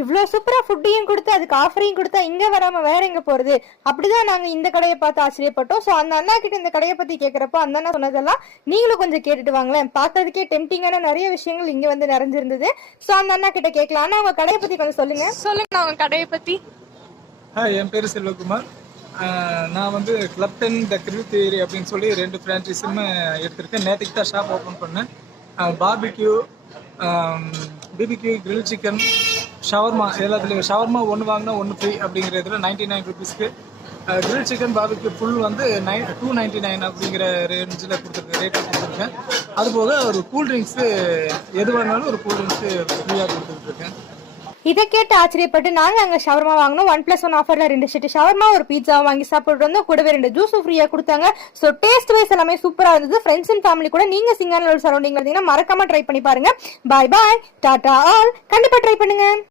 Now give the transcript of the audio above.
இவ்வளவு சூப்பரா ஃபுட்டையும் கொடுத்து அதுக்கு ஆஃபரையும் கொடுத்தா இங்க வராம வேற எங்க போறது? அப்படிதான் நாங்க இந்த கடையை பார்த்து ஆச்சரியப்பட்டோம். சோ அந்த அண்ணா கிட்ட இந்த கடையை பத்தி கேக்குறப்போ அந்த அண்ணா சொன்னதெல்லாம் நீங்களும் கொஞ்சம் கேட்டுட்டு வாங்களேன். பார்த்ததுக்கே டெம்டிங்கான நிறைய விஷயங்கள் இங்க வந்து நிறைஞ்சிருந்தது. சோ அந்த அண்ணா கிட்ட கேட்கலாம். ஆனா உங்க கடையை பத்தி கொஞ்சம் சொல்லுங்க உங்க கடையை பத்தி. என் பேர் செல்வகுமார். நான் வந்து கிளப் 10 த கிரில் தியரி அப்படின்னு சொல்லி 2 ஃப்ரான்ச்சைஸுமே எடுத்திருக்கேன். நேற்றுக்கு தான் ஷாப் ஓப்பன் பண்ணேன். Barbecue, BBQ, grill chicken, shawarma எல்லாத்துலேயும் ஷவர்மா ஒன்று வாங்கினா ஒன்று ஃப்ரீ அப்படிங்கிற இதில் 99 ருபீஸ்க்கு. கிரில் சிக்கன் பார்பிக்யூ ஃபுல் வந்து 299 அப்படிங்கிற ரேஞ்சில் ரேட்டில் கொடுத்துருக்கேன். அதுபோக ஒரு கூல்ட்ரிங்க்ஸு எது வாங்கினாலும் ஒரு கூல்ட்ரிங்க்ஸு ஃப்ரீயாக கொடுத்துட்ருக்கேன். இதை கேட்டு ஆச்சரியப்பட்டு நாங்க அங்க ஷவர்மா வாங்கினோம். 1+1 ஆஃபர்ல 2 செட் ஷவர்மா ஒரு பீட்சா வாங்கி சாப்பிட்டு வந்தோம். கூடவே 2 ஜூஸும் ஃப்ரீயா கொடுத்தாங்க. சோ டேஸ்ட் வைஸ் எல்லாமே சூப்பரா இருந்தது. ஃப்ரெண்ட்ஸ் அண்ட் ஃபேமிலி கூட நீங்க சிங்கானூர் சரௌண்டிங்ல இருந்தீங்கன்னா மறக்காம ட்ரை பண்ணி பாருங்க. பாய் பாய், டாடா ஆல். கண்டிப்பா ட்ரை பண்ணுங்க.